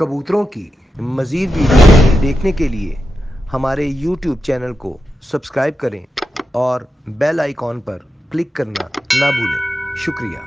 कबूतरों की मज़ीद वीडियो देखने के लिए हमारे YouTube चैनल को सब्सक्राइब करें और बेल आइकॉन पर क्लिक करना ना भूलें। शुक्रिया।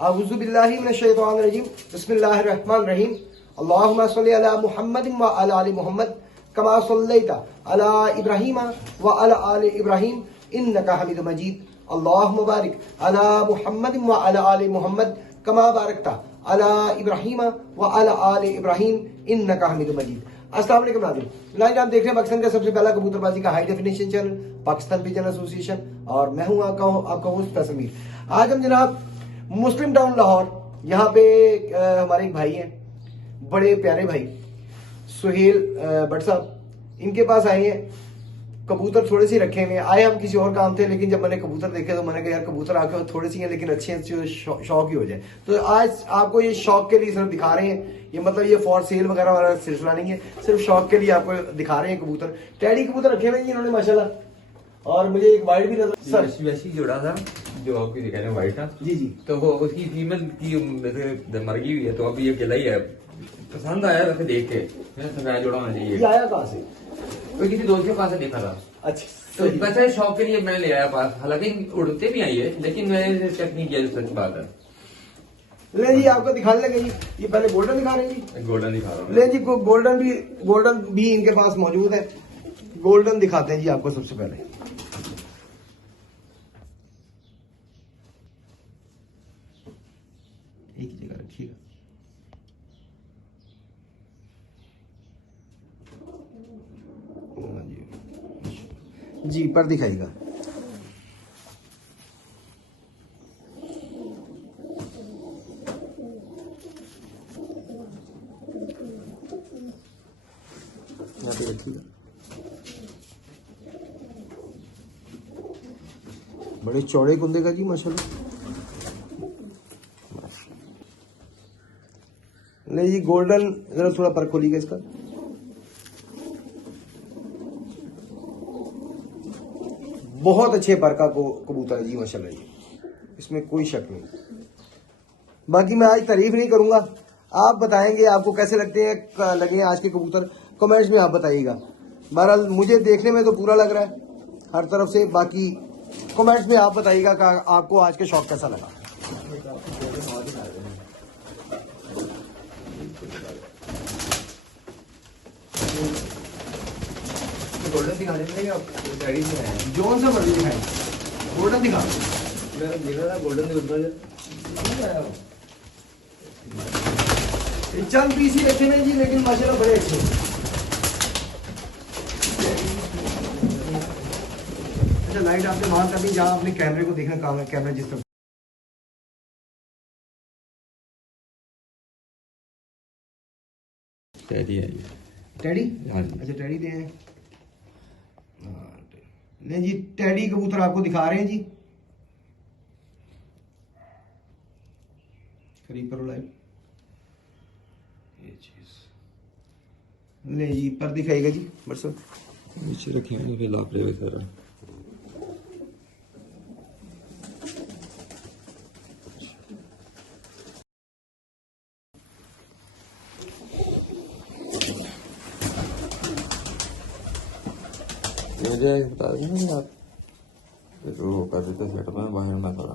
अऊज़ु बिल्लाहि मिनश शैतानिर रजीम बिस्मिल्लाहिर रहमानिर रहीम अल्लाहुम्मा सल्लि अला मुहम्मदिन व अला आलि मुहम्मद कमा सल्लैता अला इब्राहीम व अला आलि इब्राहीम इन्नका हमीदुम मजीद अल्लाहुम्मा बारिक अला मुहम्मदिन व अला आलि मुहम्मद कमा बारकता अला इब्राहीम व अला आलि इब्राहीम इन्नका हमीदुम मजीद। अस्सलाम वालेकुम नाज़रीन, आप देख रहे हैं पाकिस्तान का सबसे पहला कबूतरबाजी का high definition channel Pakistan pigeon association और मैं हूं आपका होस्ट फैसल मीर। आज हम जनाब मुस्लिम टाउन लाहौर, यहाँ पे हमारे एक भाई हैं, बड़े प्यारे भाई सुहेल भट्ट साहब, इनके पास आए हैं। कबूतर थोड़े से रखे हुए आए, हम किसी और काम थे, लेकिन जब मैंने कबूतर देखे तो मैंने कहा यार कबूतर आके थोड़े से हैं लेकिन अच्छे अच्छे शौक ही हो जाए। तो आज आपको ये शौक के लिए सिर्फ दिखा रहे हैं, ये मतलब ये फॉर सेल वगैरह वाला सिलसिला नहीं है, सिर्फ शौक के लिए आपको दिखा रहे हैं कबूतर। टैडी कबूतर रखे हुए हैं इन्होंने माशाल्लाह, और मुझे एक वाइट भी नजर सर वैसी जोड़ा था जो आपकी दिखा रहे व्हाइट था जी जी, तो वो उसकी फीमेल की मर गई हुई है, तो अभी ये अकेला ही है। पसंद आया वैसे देख के, सफेद जोड़ा होना चाहिए। ये आया कहाँ से? कोई किसी दोस्त के पास से देखा था, अच्छा तो वैसे शौक के लिए मैंने ले आया पास। हालांकि उड़ते भी आई है लेकिन मैंने चेक नहीं किया, सच बात है। ले जी आपको दिखाने लगे जी, ये पहले गोल्डन दिखा रहे हैं जी, गोल्डन दिखा रहा हूँ। ले जी गोल्डन भी इनके पास मौजूद है। गोल्डन दिखाते हैं जी आपको सबसे पहले। एक ही जगह रखिएगा। जी पर दिखाइएगा। यहाँ पे रखिएगा। बड़े चौड़े कुंदे का जी माशाल्लाह। नहीं जी गोल्डन, जरा थोड़ा पर खोलिएगा इसका। बहुत अच्छे पर का कबूतर है जी माशाल्लाह, ये इसमें कोई शक नहीं। बाकी मैं आज तारीफ नहीं करूंगा, आप बताएंगे आपको कैसे लगते हैं लगे आज के कबूतर, कमेंट्स में आप बताइएगा। बहरहाल मुझे देखने में तो पूरा लग रहा है हर तरफ से, बाकी कमेंट्स में आप बताइएगा कि आपको आज के शौक कैसा लगा। गोल्डन दिखाने में जोन से मर्जी दिखाएं, गोल्डन दिखा गोल्डन चंद पीस ही रखे नहीं जी, लेकिन माशाल्लाह बड़े अच्छे। अच्छा लाइट आपने वहां कर दी जहां अपने कैमरे को देखना, काम है कैमरा जिस तरफ। टैडी है टैडी, हाँ जी। अच्छा टैडी दे हैं। नहीं जी टैडी कबूतर आपको दिखा रहे हैं जी, करीब करो लाइव। ये चीज ले जी पर दिखाएगा जी बस। नीचे रखेंगे फिर लाभ ले सारा। मुझे बता दें आप वो कर देते सेट में बाहर ना थोड़ा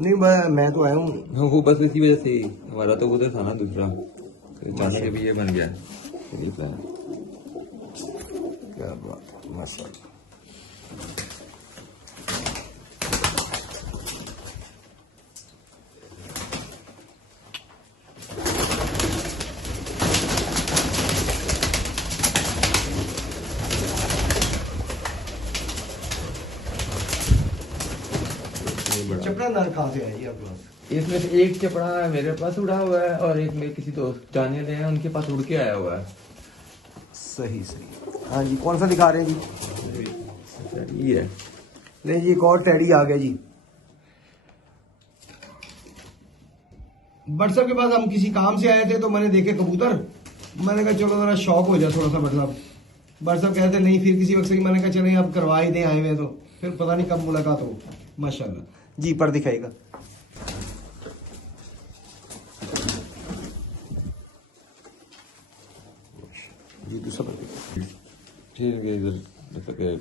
नहीं मैं तो आया हूँ। वो बस इसी वजह से ही हमारा तो उधर था ना दूसरा, तो अचानक अभी ये बन गया करीब है। क्या बात है माशाल्लाह। चपड़ा नार कहाँ से आई आपके पास? इसमें से एक चपड़ा मेरे पास उड़ा हुआ है और एक मेरे किसी दोस्त जाने रहे हैं उनके पास उड़ के आया हुआ है। सही सही। हाँ जी कौन सा दिखा रहे हैं जी? ये है नहीं जी एक और टैडी आ गया जी। बट साहब के पास हम किसी काम से आए थे, तो मैंने देखे कबूतर, मैंने कहा चलो जरा शौक हो जाए थोड़ा सा, मतलब बट साहब कहते नहीं, फिर किसी वक्त से मैंने कहा चले अब करवा ही दें, आए हुए तो फिर पता नहीं कब मुलाकात हो। माशाल्लाह जी, पर दिखाएगा। जी दूसरा पर ठीक है, इधर मतलब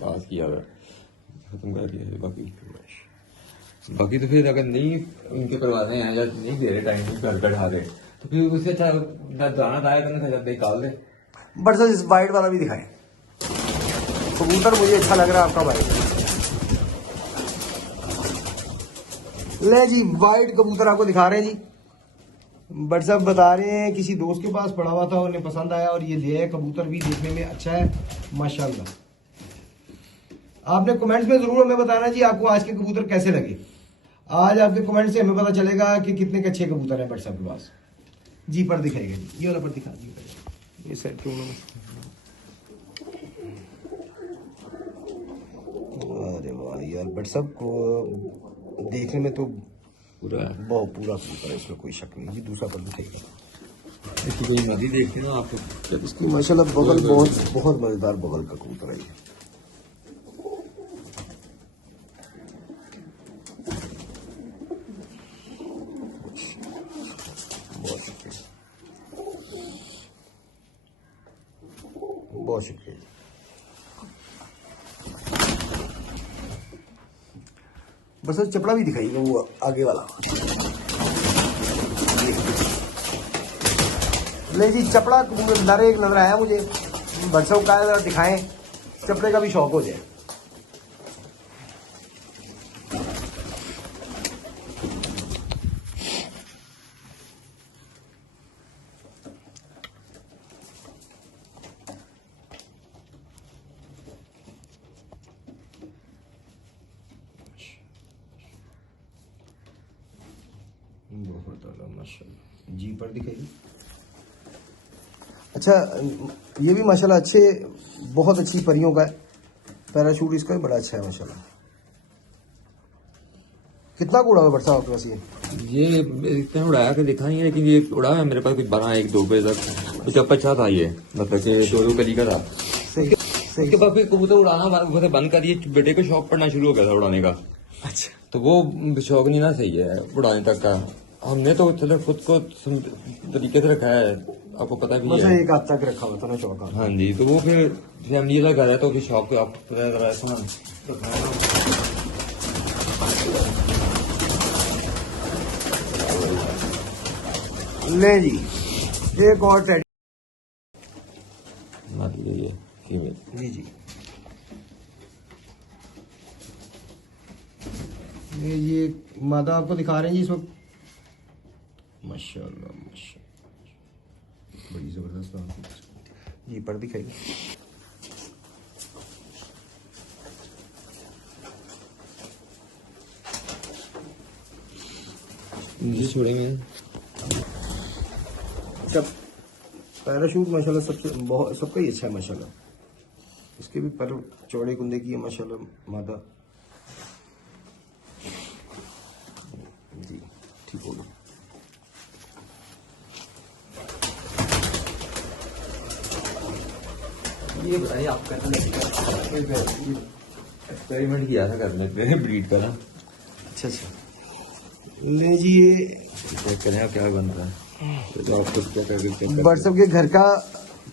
पास किया हुआ खत्म कर दिया है। बाकी तो फिर अगर नहीं उनके करवाने हैं या नहीं दे रहे टाइम घर बैठा रहे तो फिर उससे अच्छा जाना दाया करना था, निकाल दे। बट सर इस वाइट वाला भी दिखाएं, कबूतर मुझे अच्छा लग रहा है आपका वाइट। ले जी, वाइट कबूतर आपको दिखा रहे हैं जी। बट साहब बता रहे हैं किसी दोस्त के पास पड़ा हुआ था, उन्हें पसंद आया और ये ले आए। कबूतर भी देखने में अच्छा है माशाल्लाह। आपने कमेंट्स में जरूर हमें बताना जी आपको आज के कबूतर कैसे लगे। आज आपके कमेंट से हमें पता चलेगा कि कितने अच्छे कबूतर हैं बट साहब के पास। जी पर दिखाएगा जी, ये वाला पर दिखा दीजिए, ये सेट क्यों ना। अरे वाह यार, बट साहब को देखने में तो पूरा बहुत पूरा कबूतर है, इसमें कोई शक नहीं। जी दूसरा पर दिखाएगा। इसकी कोई नदी देखते ना आपको, इसकी माशाल्लाह बगल बहुत बहुत मजेदार बगल का कबूतर है ये। बहुत शुक्रिया, बहुत शुक्रिया। बस वो चपड़ा भी दिखाइएगा, वो आगे वाला। ले जी, चपड़ा नर एक नजर आया मुझे, बरसों का जरा दिखाएं, चपड़े का भी शौक हो जाए। बहुत आला माशाल्लाह जी, पर दिखाइए। अच्छा, ये भी माशाल्लाह अच्छे, बहुत अच्छी परियों का है। पैराशूट इसका भी बड़ा अच्छा है माशाल्लाह। कितना उड़ा हुआ बरसा आपके पास ये इतना उड़ाया कि दिखा नहीं है, लेकिन ये उड़ा है मेरे पास कुछ 12-1-2 बजे तक। जब अच्छा था ये, मतलब कि 2 कली का था। सही सही। उसके बाद फिर कबूतर उड़ाना बंद कर दिए, बेटे को शौक पड़ना शुरू हो गया था उड़ाने का। अच्छा, तो वो शौक नहीं ना सही है उड़ाने तक का। हमने तो चलो खुद को तरीके से रखा है, आपको पता भी बस है। एक हाथ तक रखा हुआ था ना शौक। हाँ जी, तो वो फिर फैमिली का घर है तो फिर शौक आप ले जी, एक और टेडी। जी जी, ये मादा आपको दिखा रहे हैं जी इस वक्त। माशाल्लाह माशाल्लाह, बड़ी जबरदस्त बात है जी। पर दिखाइए। छोड़े में सब पैराशूट माशाल्लाह सबका ही अच्छा है माशाल्लाह। इसके भी पर चौड़े कुंदे की है माशाल्लाह मादा। जी ठीक हो गया। ये बताइए आप एक्सपेरिमेंट किया था करने पे ब्रीड करा। अच्छा अच्छा, ले जी, ये चेक करें क्या बनता है, तो आप खुद क्या करके बरसब के घर का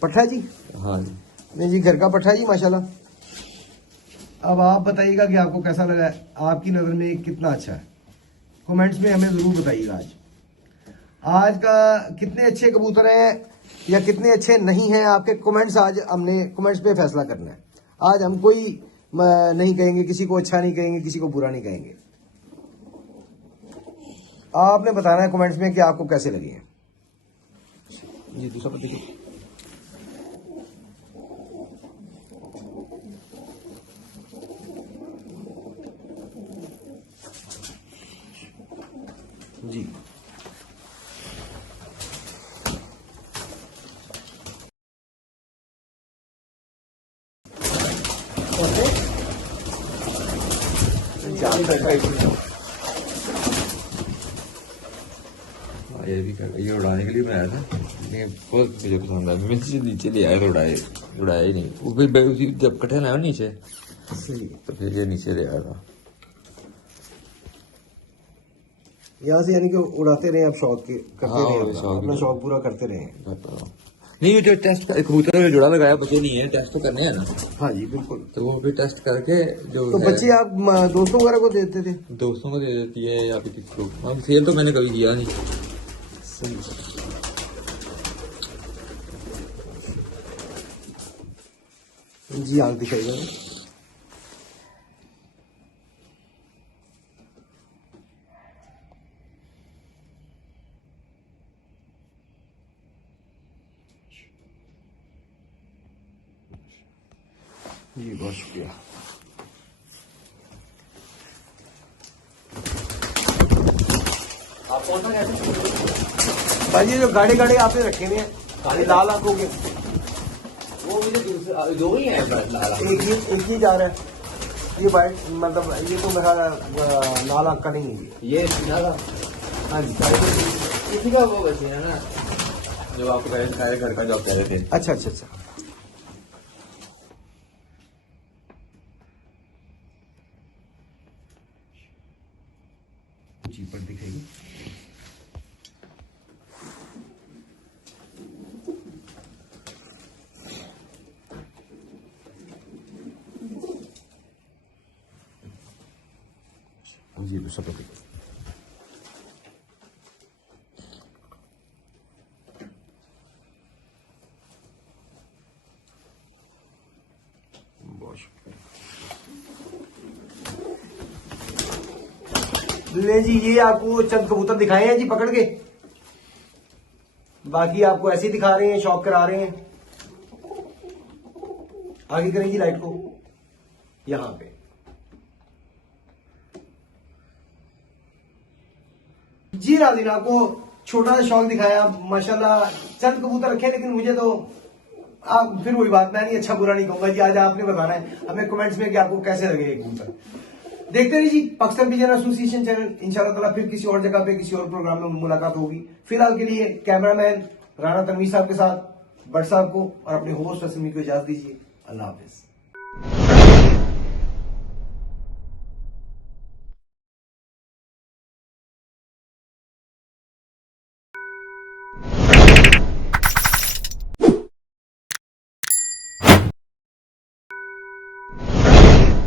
पट्ठा जी। हाँ जी, नहीं जी, घर का पट्ठा जी माशाल्लाह। अब आप बताइएगा कि आपको कैसा लगा है, आपकी नज़र में कितना अच्छा है। कमेंट्स में हमें ज़रूर बताइएगा आज का कितने अच्छे कबूतर हैं या कितने अच्छे नहीं हैं। आपके कमेंट्स, आज हमने कमेंट्स पे फैसला करना है। आज हम कोई नहीं कहेंगे, किसी को अच्छा नहीं कहेंगे, किसी को बुरा नहीं कहेंगे। आपने बताना है कमेंट्स में कि आपको कैसे लगे हैं। जी दूसरा पर देखिए। जी ये उड़ाने के लिए मैं आया था, लेकिन बहुत मुझे पसंद आया। मैं नीचे ले आया तो उड़ाया ही नहीं। वो फिर उसी जब कटे लाया नीचे तो फिर ये नीचे ले आया था। यहाँ से यानी कि उड़ाते रहे, आप शौक के करते हाँ, रहे, शौक अपना शौक पूरा करते रहे। नहीं, वो जो टेस्ट कबूतर में जुड़ा लगाया बच्चे नहीं है, टेस्ट तो करने हैं ना। हाँ जी बिल्कुल। तो वो भी टेस्ट करके जो तो बच्चे आप दोस्तों वगैरह को देते थे? दोस्तों को दे देती है या फिर किसी को। हम सेल तो मैंने कभी किया नहीं। जी आग दिखाइएगा। जी बहुत शुक्रिया। आप कौन सा कहते हैं? भाई ये जो गाड़े गाड़े आपने रखे हुए हैं, गाड़े लाल आंखों के, वो मुझे दूसरे दो ही है लाल। एक ही जा रहा है। ये वाइट मतलब ये तो मेरा लाल आंख का नहीं है ये सीधा हाँ जी। किसी का वो बचे है ना, जो आपको पहले सारे घर का जॉब कह रहे थे। अच्छा अच्छा अच्छा। जी पर दिखेगी। जी सब बहुत शुक्रिया। ले जी, ये आपको चंद कबूतर दिखाए हैं जी पकड़ के, बाकी आपको ऐसे ही दिखा रहे हैं, शौक करा रहे हैं। आगे करें जी लाइट को, यहां पे जी राजीन, आपको छोटा सा शौक दिखाया माशाल्लाह। चंद कबूतर रखे, लेकिन मुझे तो आप फिर वही बात, मैं नहीं अच्छा बुरा नहीं कहूंगा जी। आज आपने बताना है हमें कमेंट्स में कि आपको कैसे लगे ये कबूतर। देखते रहिए जी पाकिस्तान पिजन एसोसिएशन चैनल। इंशाल्लाह ताला फिर किसी और जगह पे किसी और प्रोग्राम में मुलाकात होगी। फिलहाल के लिए कैमरामैन राणा तनवीर साहब के साथ बट साहब को और अपने होस्ट असमी को इजाजत दीजिए। अल्लाह हाफिज।